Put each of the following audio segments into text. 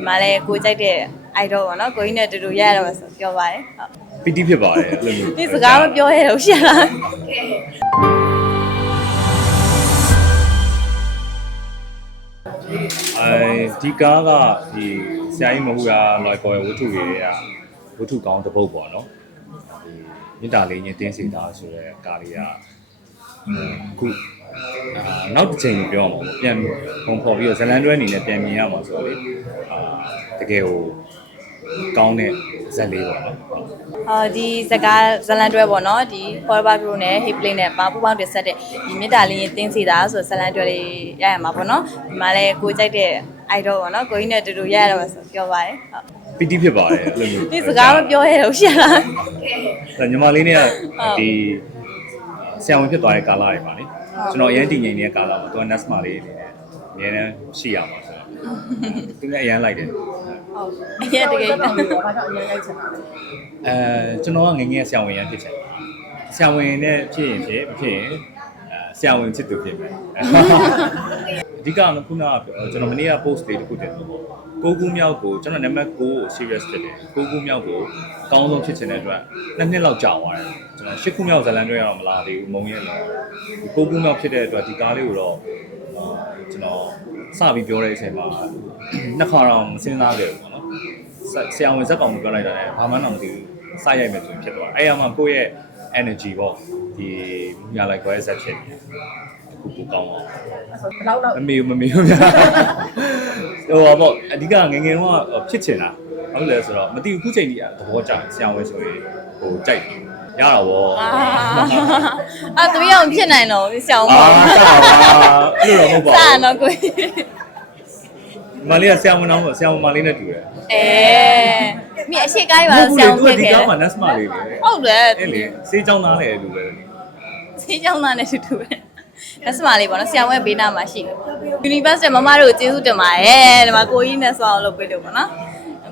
ဒီမှာလည်းကိုကြိုက်တဲ့ idol ပေါ့နော်ကိုကြီးနဲ့တူတူရရတော့ဆိုပြောပါတယ်ဟုတ်ပီတိဖြစ်ပါတယ်အဲ့လိုမျိုးဒီစကားမပြောရတော့ရှာလားအဲဒီကားကဒီဆရာကြီးမဟုတ်တာလိုက်ပေါ်ရဝတ္ထုတွေတွေကဝတ္ထုကောင်းတစ်ပုဒ်ပေါ့နော်ဒီမြင့်တာလေးချင်းတင်းစီတာဆိုတဲ့ကားလေးက အခုအာနောက်တစ်ချိန်ပြောအောင်ပေါ့ပြန်ပုံဖော်ပြီးတော့ဇလန်တွဲအနေနဲ့ပြန်မြင်ရမှာဆိုတော့လေအာတကယ်ကိုကောင်းတဲ့ဇက်လေးပေါ့နော် အော်ဒီစကားဇလန်တွဲပေါ့နော်ဒီ Forever Pro နဲ့ Hip Play နဲ့ပါပူပေါင်းတင်ဆက်တဲ့ဒီမေတ္တာလေးရင်တင်းစီတာဆိုဇလန်တွဲလေးရရမှာပေါ့နော်ဒီမှာလည်းကိုကြိုက်တဲ့ idol ပေါ့နော်ကိုကြီးနဲ့တူတူရရတော့ဆိုပြောပါတယ်ဟုတ် ပီတိဖြစ်ပါတယ်အဲ့လိုမျိုး ဒီစကားမပြောရတော့ရှာလား ဒါညီမလေးเนี่ย ဟုတ် ဒီ ဆရာဝန်ဖြစ်သွားတဲ့ကာလတွေပါလေဟုတ်ကျွန်တော်အရင်တည်ငြိမ်နေတဲ့ကာလမှာသူက NASMA လေးအနေနဲ့အများနဲ့ရှိရမှာဆိုတော့သူလည်းအရင်လိုက်တယ်ဟုတ်အရင်တကယ်ဘာကြောင့်အရင်ရိုက်ချင်တာလဲအဲကျွန်တော်ကငယ်ငယ်ဆရာဝန်ရန်ဖြစ်ချင်တယ်ဆရာဝန်နဲ့ဖြစ်ရင်ဖြစ်မဖြစ်ရင်အဲဆရာဝန်ချစ်သူဖြစ်မယ် အဓိကကခုနကကျွန်တော်မနေ့က post လေးတစ်ခုတင်တော့ပေါ့ကိုကူးမြောက်ကိုကျွန်တော်နံပါတ်9ကို serious ဖြစ်တယ်ကိုကူးမြောက်ကိုအကောင်းဆုံးဖြစ်ချင်တဲ့အတွက်နှစ်နှစ်လောက်ကြာသွားတယ်ကျွန်တော်10ခုမြောက်ဇလန်တွေတော့မလာသေးဘူးမုံရဲ့လောဒီကိုကူးမြောက်ဖြစ်တဲ့အတွက်ဒီကားလေးကိုတော့အာကျွန်တော်စပြီးပြောတဲ့အချိန်မှာနှစ်ခါတော့မစဉ်းစားခဲ့ဘူးပေါ့နော်ဆရာဝန်ဇက်ကောင်ကိုပြောလိုက်တာလည်းဘာမှတော့မသိဘူးစရိုက်မယ်ဆိုရင်ဖြစ်သွားအဲ့ရမှာကိုယ့်ရဲ့ energy ပေါ့ဒီညာလိုက်ခွဲဆက်ဖြစ် နေခုခုကောင်းအောင်အဲ့ဆိုဘယ်လောက်လောက်မမေဘူးမမေဘူးများဟိုပါပေါ့အဓိကငယ်ငယ်တော့ဖြစ်ချင်တာဟုတ်လဲဆိုတော့မသိဘူးခုချိန်ကြီးသဘောကျဆရာဝန်ဆိုရင်ဟိုကြိုက်ရတာဗောအာအာတမီးအောင်ဖြစ်နိုင်တော့ဆရာအောင်အာပါအဲ့လိုတော့မဟုတ်ပါစာဘူးတော့ကိုမလေးကဆရာဝန်တော့ဆရာဝန်မလေးနဲ့တူတယ်အဲမိအရှိကိုင်းပါဆရာအောင်သူဖြစ်ကဒီခဲ့ကားမှာ NASMA လေးပဲဟုတ်တယ်အဲ့လေစေးချောင်းသားလေလူပဲဆေးကြောင်းသားနဲ့တူတူပဲ လက်စမလေးပေါ့နော်ဆရာဝန်ဘေးနားမှာရှိတယ် Universe တဲ့မမတို့ကိုကျေးဇူးတင်ပါတယ်ဒီမှာကိုကြီးနဲ့ဆောင်းအောင်လုပ်ပေးလို့ပေါ့နော်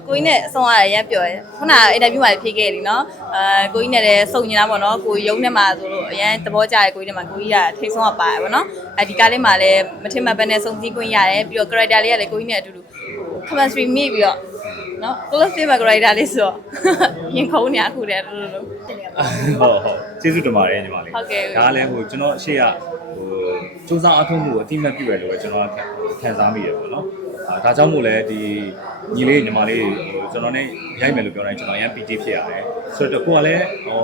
ကိုကြီးနဲ့အဆုံးရရက်ပြောရဲခုနအင်တာဗျူးမှာဖြေခဲ့တယ်နော်အဲကိုကြီးနဲ့လည်းစုံနေတာပေါ့နော်ကိုရုံးထဲမှာဆိုလို့အရန်သဘောကျတယ်ကိုကြီးနဲ့မှာကိုကြီးကထိတ်ဆုံးကပါတယ်ပေါ့နော်အဲဒီကားလေးမှာလည်းမထင်မှတ်ပဲနဲ့စုံစည်းခွင့်ရတယ်ပြီးတော့ character လေးကလည်းကိုကြီးနဲ့အတူတူ chemistry မိပြီးတော့နော် close friend character လေးဆိုတော့ ရင်ခုန်နေအခုတည်းလို့လို့ဟုတ်ဟုတ်ကျေးဇူးတင်ပါတယ်ညီမလေးဟုတ်ကဲ့ဒါကလည်းဟိုကျွန်တော်အရှိရဟိုစူးစမ်းအထောက်မှုကိုအတိမတ်ပြုရလို့ပဲကျွန်တော်ခံခံစားမိရပေါ့နော်အာဒါကြောင့်မို့လဲဒီညီလေးညီမလေးဟိုကျွန်တော်နဲ့ရိုက်မယ်လို့ပြောတိုင်းကျွန်တော်အရင် PT ဖြစ်ရတယ်ဆိုတော့ကိုကလည်းဟို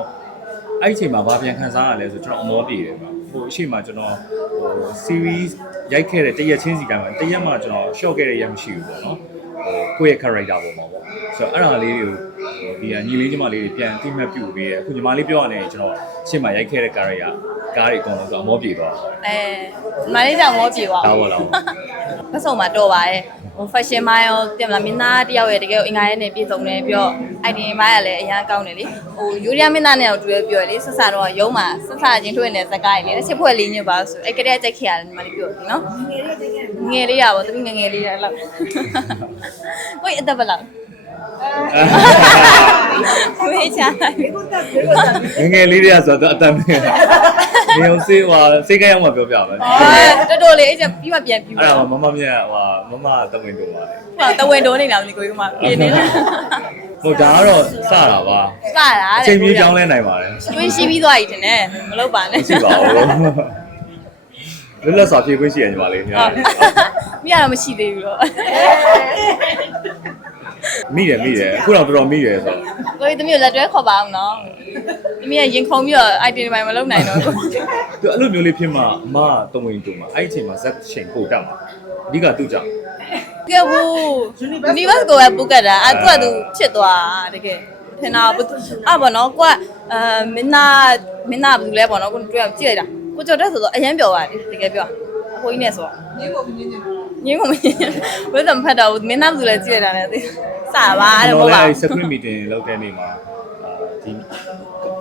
အဲ့ဒီအချိန်မှာဘာပြန်ခံစားရလဲဆိုကျွန်တော်အမောပြေတယ်ပေါ့ဟိုအရှိမကျွန်တော်ဟို series ရိုက်ခဲ့တဲ့တရက်ချင်းစီကမှတရက်မှကျွန်တော် short ခဲ့တဲ့ရက်မရှိဘူးပေါ့နော်ဟိုကိုယ့်ရဲ့ character ပေါ်မှာပေါ့ဆိုတော့အဲ့ဒါလေးတွေကိုဟို ဒီကညီလေးညီမလေးတွေပြန်အတိမတ်ပြုပြီးရအခုညီမလေးပြောရတယ်ကျွန်တော်အရှိမရိုက်ခဲ့တဲ့ character ကားတွေအကုန်လုံးဆိုအမောပြေသွားအဲမလေးကြောင့်မောပြေပါဒါပေါ့လားပတ်စုံမှာတော့ပါတယ်ဟို fashion မိုင်းရောတင်မလားမင်းသားတယောက်ရဲ့တကယ်အင်္ဂါရဲနဲ့ပြည့်စုံတယ်ပြီးတော့ ID မိုင်းကလည်းအရန်ကောင်းတယ်လေဟိုယူရီးယားမင်းသားနဲ့တော့တူရပြောတယ်လေဆက်စားတော့ရုံးမှာဆက်စားချင်းထွေးနေတဲ့ဇက်ကားတွေလေချစ်ဖွဲ့လေးညစ်ပါဆိုအဲ့ကလေးကြိုက်ခဲ့ရတယ်ညီမလေးပြောတယ်နော်ငယ်လေးရပါတမီးငယ်ငယ်လေးရလောက်ကိုယ်အသက်ဘယ်လောက် ဝေးချာလိုက်ဒီကုတ်တက်ဒီကုတ်တက်ငယ်ငယ်လေးတွေကဆိုတော့အတမ်းနေနေအောင်စေးဟွာစေးကရောက်မှပြောပြမယ်အော်တော်တော်လေးအဲ့ကျပြီးမှပြန်ပြီးအဲ့ပါဒါမှမမမြတ်ဟွာမမတဝင်းတူပါလေဟိုတဝင်းတော်နေတာမသိကိုကြီးကမှပြင်းနေတာဟုတ်ဒါကတော့စတာပါစတာအတဲ့ချိန်ပြေးကြောင်းလဲနိုင်ပါတယ်တွင်းရှိပြီးသွားပြီတင်တယ်မလုပ်ပါနဲ့မရှိပါဘူးလွတ်လပ်စွာဖြည့်ခွင့်ရှိရညီမလေးညီမဟုတ်လေးမိရတော့မရှိသေးဘူးတော့ မိတယ်မိတယ်အခုတော့တော်တော်မိတယ်ဆိုတော့ကိုကြီးသမီးကိုလက်တွဲခေါ်ပါအောင်နော်သမီးကရင်ခုန်ပြီးတော့ item ပိုင်းမလုပ်နိုင်တော့ဘူးသူအဲ့လိုမျိုးလေးဖြစ်မှအမတဝင်းတူမှာအဲ့ဒီအချိန်မှာဇက်ချိန်ပို့တတ်မှာအဓိကသူ့ကြောင့်ကဲဘူး universe ကိုပဲပုတ်ကတ်တာအဲ့သူကသူဖြစ်သွားတကယ်ထင်တာဘသူအဲ့ဘောနော်ကိုကအဲမင်းသားမင်းသားဘူးလဲပေါ့နော်ကိုတွေ့ကြည့်လိုက်တာကိုကြော်တက်ဆိုတော့အရင်ပြောပါတယ်တကယ်ပြောအကိုကြီးနဲ့ဆိုတော့ညင်းကိုညင်းညင်းတော့ ညင်းကုန်မင်းဘယ်တော့မှဖတ်တော့ဘူးမင်းသားဘူးလဲကြည့်လိုက်တာလည်းသိစပါအဲ့ဒါကျွန်ပေါ့တော်ပါလည်း secret meeting လုပ်တဲ့နေ့မှာအာဒီ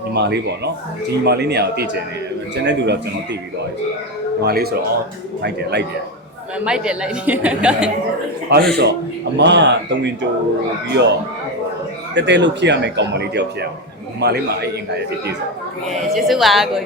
ညီမလေးပေါ့နော်ဒီညီမလေးနေရာကိုတည်ကျင်နေတယ်ကျန်တဲ့လူတော့ကျွန်တော်တည်ပြီးတော့ညီမလေးဆိုတော့အော်လိုက်တယ်လိုက်တယ်မိုက်တယ်လိုက်တယ်အားလို့ဆိုတော့အမကတုံဝင်ကြိုပြီးတော့တဲတဲလို့ဖြစ်ရမယ်ကောင်မလေးတယောက်ဖြစ်ရအောင်ညီမလေးမှာအဲ့အင်္ဂါရဲ့ပြည့်ပြည့်စုံကျေးဇူးပါကို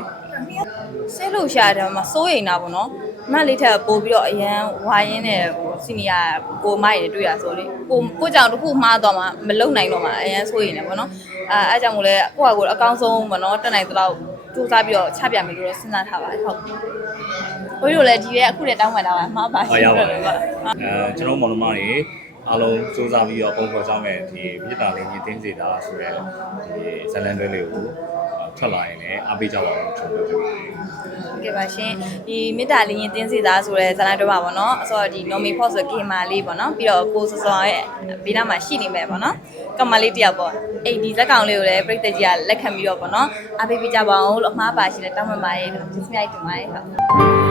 ဆဲလို့ရှာတယ်မှာစိုးရိမ်တာပေါ့နော် မလေးထက်ပို့ပြီးတော့အရန်ဝါရင်းနဲ့ဟိုစီနီယာကိုမိုက်တွေတွေ့ရဆိုလေကိုကိုကြောင့်တစ်ခုမှားတော့မှမလုံနိုင်တော့မှအရန်ဆိုရင်လည်းပေါ့နော်အဲအဲကြောင့်မို့လဲကိုကကိုအကောင်းဆုံးပေါ့နော်တက်နိုင်သလောက်စူးစမ်းပြီးတော့ချပြမယ်လို့တော့စဉ်းစားထားပါတယ်ဟုတ်ဘိုးတို့လည်းဒီရဲ့အခုလည်းတောင်းပန်တာပါမှားပါဟောရပါတယ်အဲကျွန်တော်မောင်နှမတွေအားလုံးစူးစမ်းပြီးတော့ပုံဖော်ကြမယ်ဒီမြေတားလေးကြီးတင်းစေတာဆိုရဲဒီဇလန်တွဲလေးကိုထွက်လာရင်လည်းအားပေးကြပါဦးကျွန်တော်ပြောပြပါတယ် ဟုတ်ကဲ့ပါရှင်ဒီမေတ္တာလေးရင်တင်းစီသားဆိုတဲ့ဇာတ်လမ်းတော့ပါဗောနော်အစောဒီ Nomi Post ဆိုဂေမာလေးဗောနော်ပြီးတော့ကိုစောစောရဲ့ဘေးနားမှာရှိနေမယ်ဗောနော်ကမလေးတယောက်ပေါ့အဲ့ဒီဇက်ကောင်လေးကိုလည်းပြိတ္တကြီးကလက်ခံပြီးတော့ဗောနော်အားပေးပေးကြပါအောင်လို့အမှားပါရှိလဲတောင်းပန်ပါရဲ့ကျေးဇူးများတင်ပါတယ်ဟုတ်